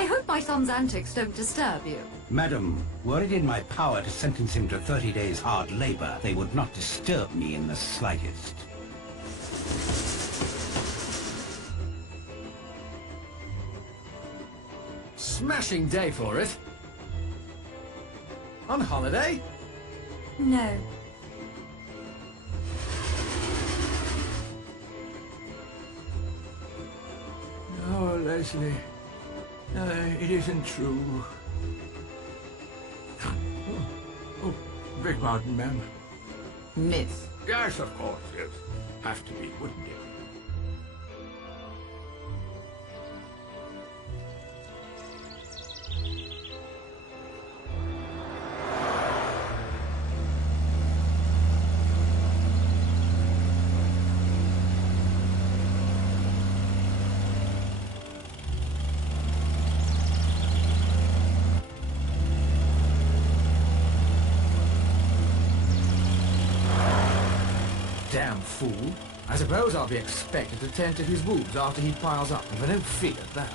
I hope my son's antics don't disturb you. Madam, were it in my power to sentence him to 30 days hard labor, they would not disturb me in the slightest. Smashing day for it. On holiday? No. Oh, Leslie. It isn't true. Oh, beg pardon, ma'am. Miss. Yes, of course, yes. Have to be, wouldn't it? Damn fool. I suppose I'll be expected to tend to his wounds after he piles up, with no fee at that.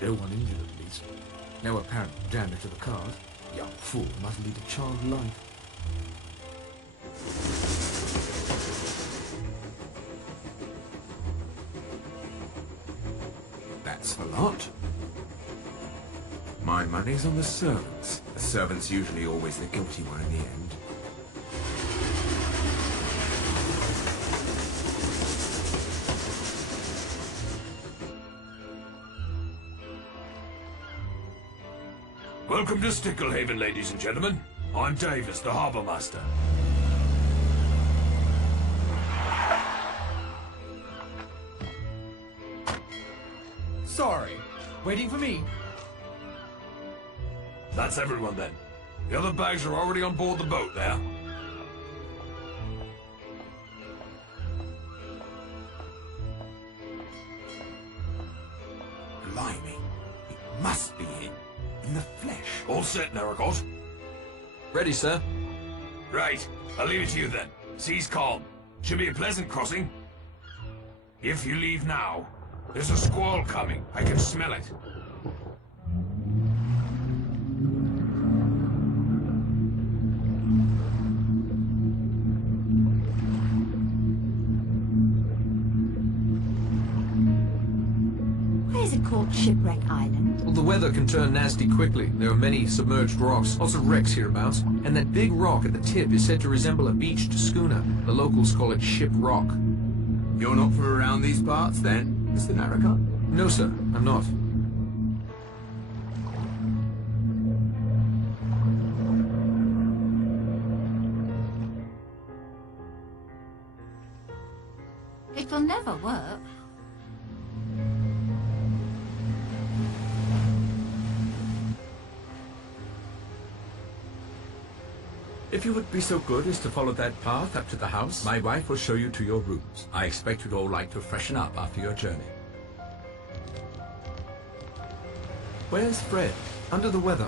No one injured, at least. No apparent damage to the cars. Young fool must lead a charmed life. That's a lot. My money's on the servants. The servant's usually always the guilty one in the end. Welcome to Sticklehaven, ladies and gentlemen. I'm Davis, the harbour master. Sorry. Waiting for me. That's everyone then. The other bags are already on board the boat now. Blimey. It must be him. In the flesh. All set, Narracott? Ready, sir. Right. I'll leave it to you then. Sea's calm. Should be a pleasant crossing. If you leave now, there's a squall coming. I can smell it. Why is it called Shipwreck Island? Well, the weather can turn nasty quickly. There are many submerged rocks, lots of wrecks hereabouts, and that big rock at the tip is said to resemble a beached schooner. The locals call it Ship Rock. You're not from around these parts, then, Mr. Narracott? No, sir, I'm not. It will never work. If you would be so good as to follow that path up to the house, my wife will show you to your rooms. I expect you'd all like to freshen up after your journey. Where's Fred? Under the weather.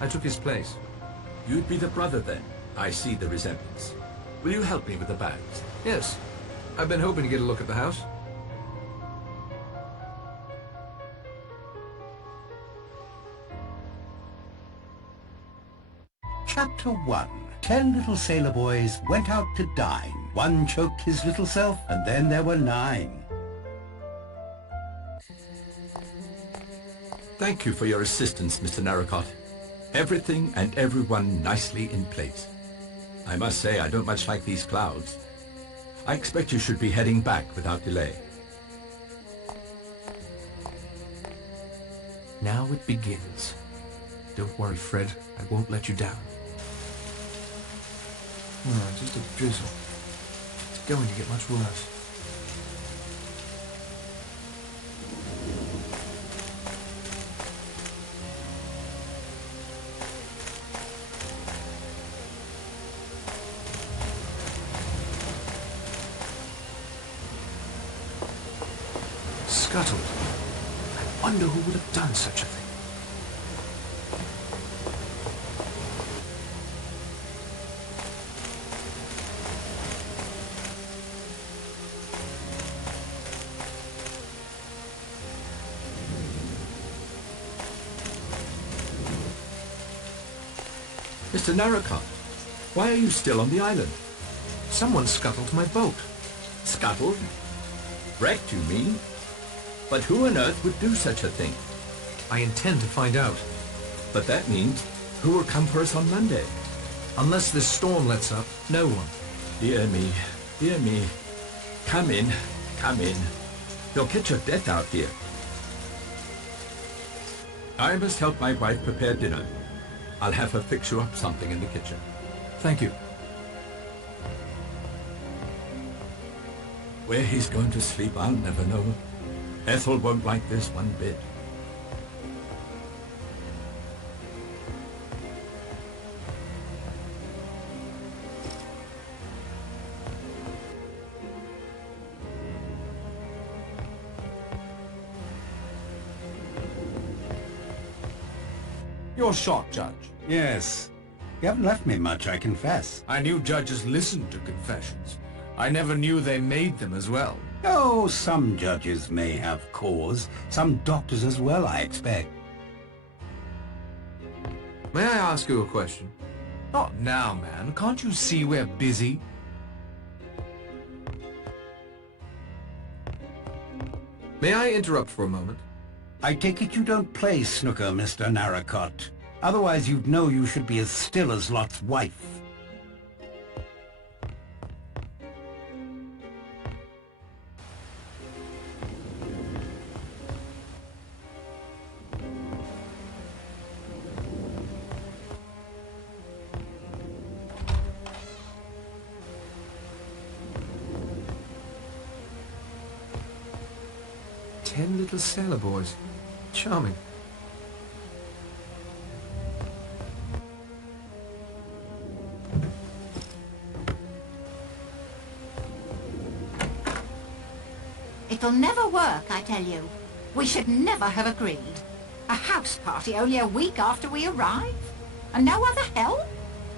I took his place. You'd be the brother then. I see the resemblance. Will you help me with the bags? Yes. I've been hoping to get a look at the house. Chapter 1. 10 little sailor boys went out to dine. One choked his little self, and then there were 9. Thank you for your assistance, Mr. Narracott. Everything and everyone nicely in place. I must say I don't much like these clouds. I expect you should be heading back without delay. Now it begins. Don't worry, Fred. I won't let you down. Just a drizzle. It's going to get much worse. scuttled. I wonder who would have done such a thing. Mr. Narracott, why are you still on the island? Someone scuttled my boat. Scuttled? Wrecked, you mean? But who on earth would do such a thing? I intend to find out. But that means who will come for us on Monday? Unless this storm lets up, no one. Dear me, dear me. Come in, come in. You'll catch your death out here. I must help my wife prepare dinner. I'll have her fix you up something in the kitchen. Thank you. Where he's going to sleep, I'll never know. Ethel won't like this one bit. You're shocked, Judge. Yes. You haven't left me much, I confess. I knew judges listened to confessions. I never knew they made them as well. Oh, some judges may have cause. Some doctors as well, I expect. May I ask you a question? Not now, man. Can't you see we're busy? May I interrupt for a moment? I take it you don't play snooker, Mr. Narracott. Otherwise you'd know you should be as still as Lot's wife. Ten little sailor boys. Charming. It'll never work, I tell you. We should never have agreed. A house party only a week after we arrive? And no other help?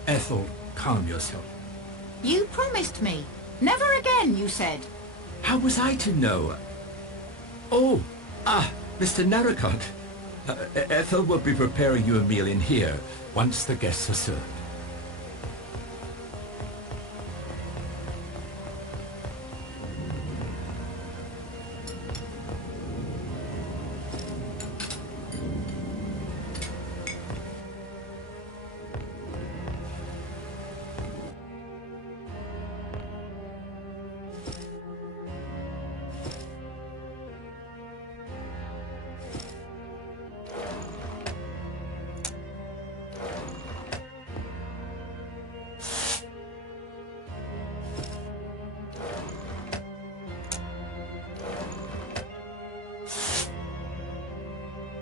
Ethel, calm yourself. You promised me. Never again, you said. How was I to know? Oh, Mr. Narracott. Ethel will be preparing you a meal in here once the guests are served.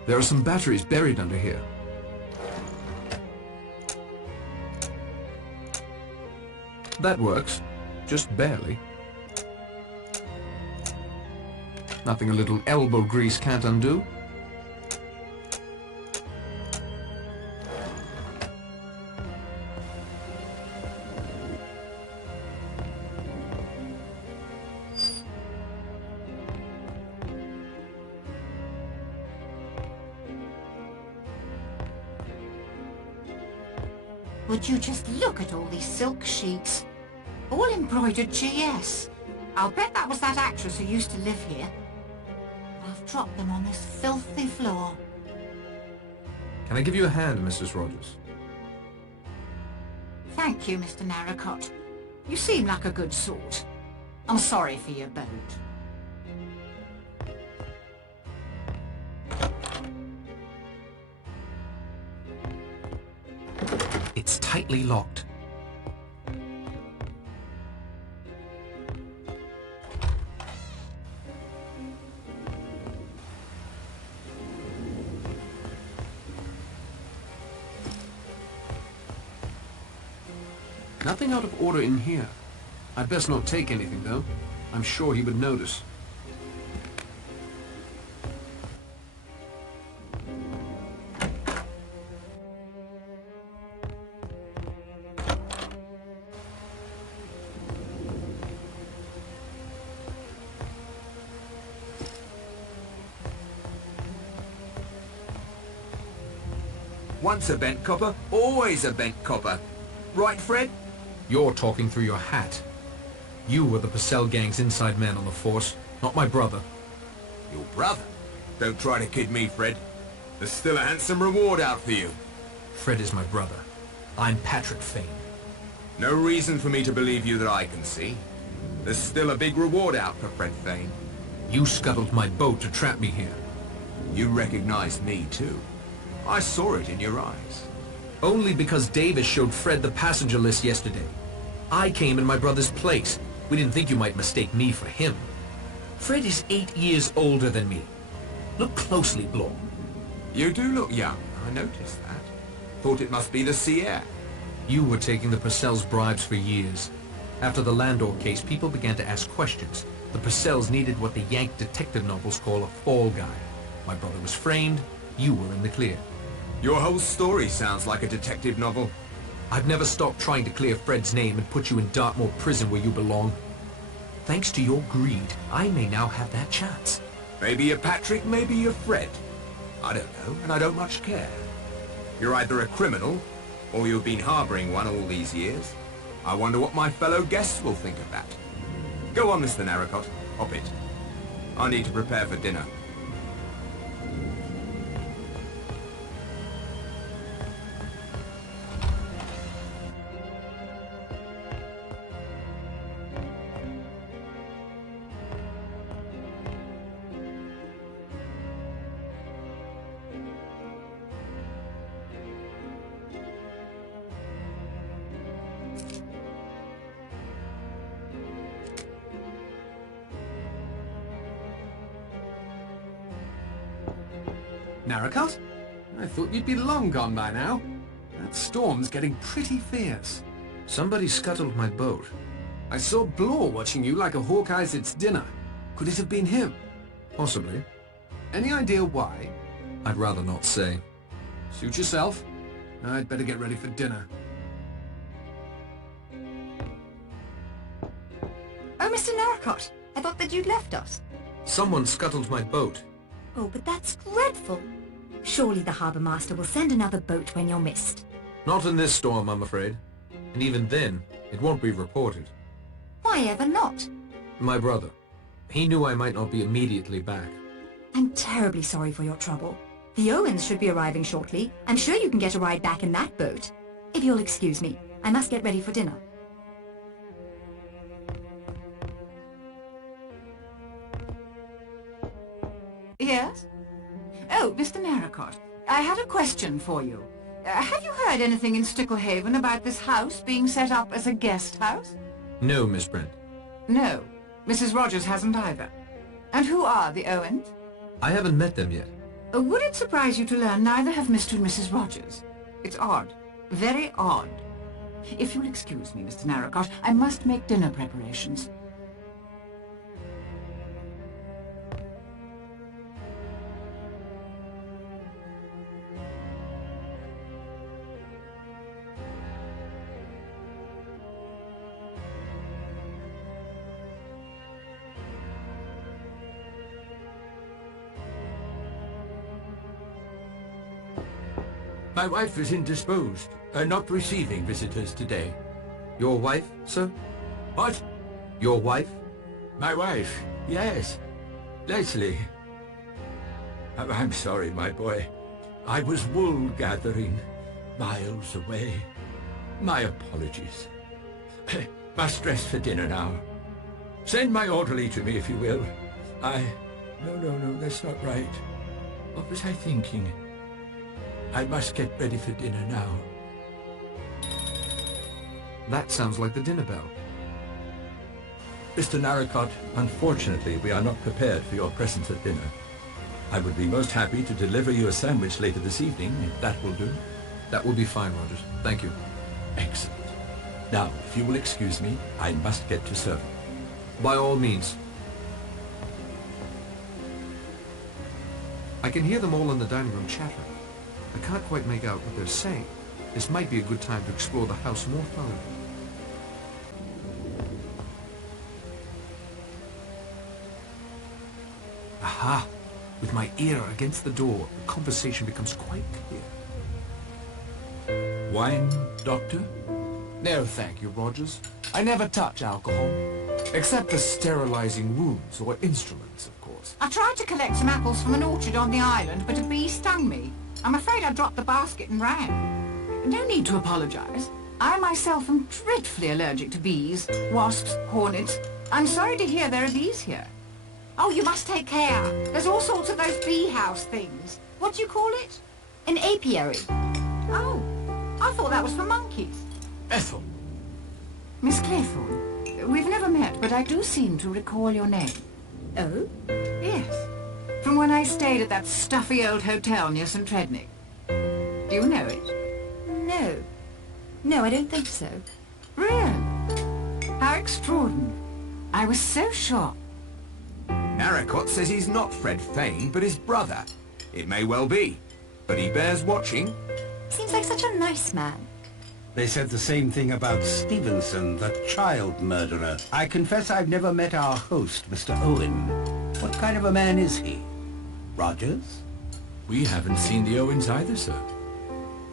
There are some batteries buried under here. That works. Just barely. Nothing a little elbow grease can't undo. Would you just look at all these silk sheets? All embroidered GS. I'll bet that was that actress who used to live here. I've dropped them on this filthy floor. Can I give you a hand, Mrs. Rogers? Thank you, Mr. Narracott. You seem like a good sort. I'm sorry for your boat. It's tightly locked. Nothing out of order in here. I'd best not take anything, though. I'm sure he would notice. Once a bent copper, always a bent copper. Right, Fred? You're talking through your hat. You were the Purcell gang's inside man on the force, not my brother. Your brother? Don't try to kid me, Fred. There's still a handsome reward out for you. Fred is my brother. I'm Patrick Fane. No reason for me to believe you that I can see. There's still a big reward out for Fred Fane. You scuttled my boat to trap me here. You recognized me, too. I saw it in your eyes. Only because Davis showed Fred the passenger list yesterday. I came in my brother's place. We didn't think you might mistake me for him. Fred is 8 years older than me. Look closely, Blore. You do look young, I noticed that. Thought it must be the sea air. You were taking the Purcells' bribes for years. After the Landor case, people began to ask questions. The Purcells needed what the Yank detective novels call a fall guy. My brother was framed, you were in the clear. Your whole story sounds like a detective novel. I've never stopped trying to clear Fred's name and put you in Dartmoor prison where you belong. Thanks to your greed, I may now have that chance. Maybe you're Patrick, maybe you're Fred. I don't know, and I don't much care. You're either a criminal, or you've been harboring one all these years. I wonder what my fellow guests will think of that. Go on, Mr. Narracott. Hop it. I need to prepare for dinner. Narracott? I thought you'd be long gone by now. That storm's getting pretty fierce. Somebody scuttled my boat. I saw Blore watching you like a hawk eyes its dinner. Could it have been him? Possibly. Any idea why? I'd rather not say. Suit yourself. I'd better get ready for dinner. Oh, Mr. Narracott, I thought that you'd left us. Someone scuttled my boat. Oh, but that's dreadful. Surely the harbour master will send another boat when you're missed. Not in this storm, I'm afraid. And even then, it won't be reported. Why ever not? My brother. He knew I might not be immediately back. I'm terribly sorry for your trouble. The Owens should be arriving shortly. I'm sure you can get a ride back in that boat. If you'll excuse me, I must get ready for dinner. Yes? Oh, Mr. Narracott, I had a question for you. Have you heard anything in Sticklehaven about this house being set up as a guest house? No, Miss Brent. No. Mrs. Rogers hasn't either. And who are the Owens? I haven't met them yet. Would it surprise you to learn neither have Mr. and Mrs. Rogers? It's odd. Very odd. If you'll excuse me, Mr. Narracott, I must make dinner preparations. My wife is indisposed, not receiving visitors today. Your wife, sir? What? Your wife? My wife, yes. Leslie. I'm sorry, my boy. I was wool gathering, miles away. My apologies. Must dress for dinner now. Send my orderly to me, if you will. No, that's not right. What was I thinking? I must get ready for dinner now. That sounds like the dinner bell. Mr. Narracott, unfortunately, we are not prepared for your presence at dinner. I would be most happy to deliver you a sandwich later this evening, if that will do. That will be fine, Rogers. Thank you. Excellent. Now, if you will excuse me, I must get to serving. By all means. I can hear them all in the dining room chattering. I can't quite make out what they're saying. This might be a good time to explore the house more thoroughly. Aha! With my ear against the door, the conversation becomes quite clear. Wine, Doctor? No, thank you, Rogers. I never touch alcohol. Except for sterilizing wounds or instruments, of course. I tried to collect some apples from an orchard on the island, but a bee stung me. I'm afraid I dropped the basket and ran. No need to apologize. I myself am dreadfully allergic to bees, wasps, hornets. I'm sorry to hear there are these here. Oh, you must take care. There's all sorts of those bee house things. What do you call it? An apiary. Oh, I thought that was for monkeys. Ethel. Miss Claythorne, we've never met, but I do seem to recall your name. Oh? Yes, from when I stayed at that stuffy old hotel near St. Trednick. Do you know it? No. No, I don't think so. Really? How extraordinary. I was so shocked. Narracott says he's not Fred Fane, but his brother. It may well be, but he bears watching. Seems like such a nice man. They said the same thing about Stevenson, the child murderer. I confess I've never met our host, Mr. Owen. What kind of a man is he? Rogers? We haven't seen the Owens either, sir.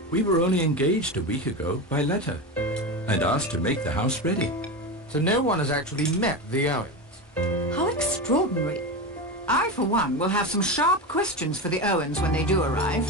We were only engaged a week ago by letter, and asked to make the house ready. So no one has actually met the Owens. How extraordinary. I, for one, will have some sharp questions for the Owens when they do arrive.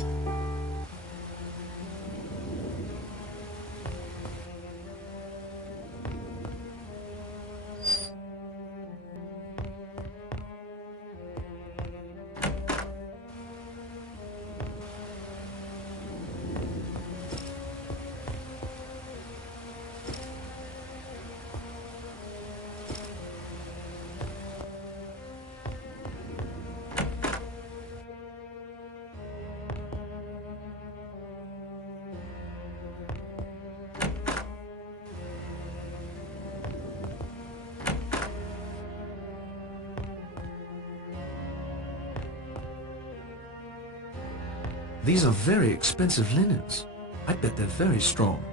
These are very expensive linens. I bet they're very strong.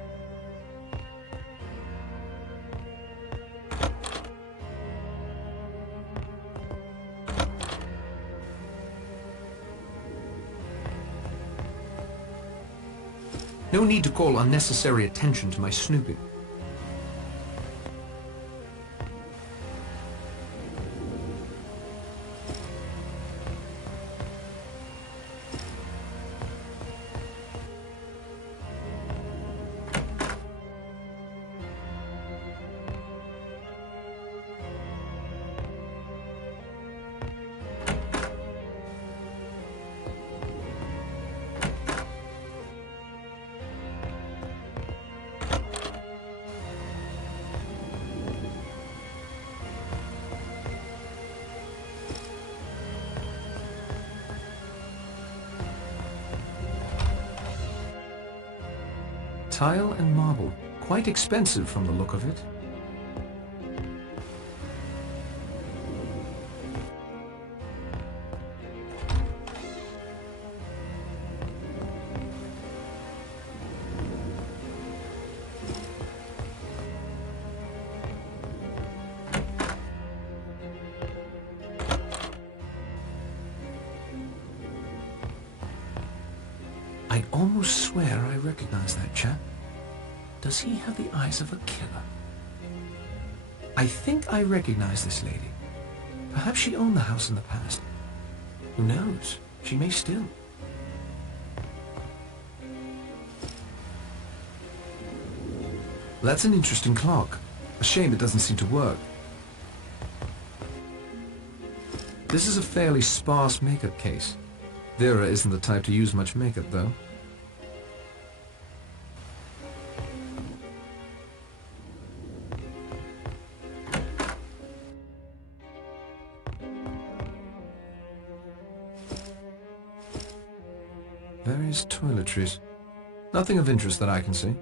No need to call unnecessary attention to my snooping. Tile and marble. Quite expensive from the look of it. I almost swear I recognize that chap. Does he have the eyes of a killer? I think I recognize this lady. Perhaps she owned the house in the past. Who knows? She may still. That's an interesting clock. A shame it doesn't seem to work. This is a fairly sparse makeup case. Vera isn't the type to use much makeup, though. Various toiletries. Nothing of interest that I can see.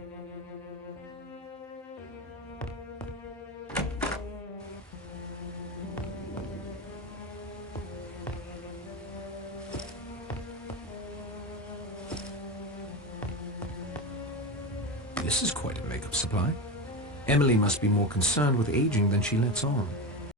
This is quite a makeup supply. Emily must be more concerned with aging than she lets on.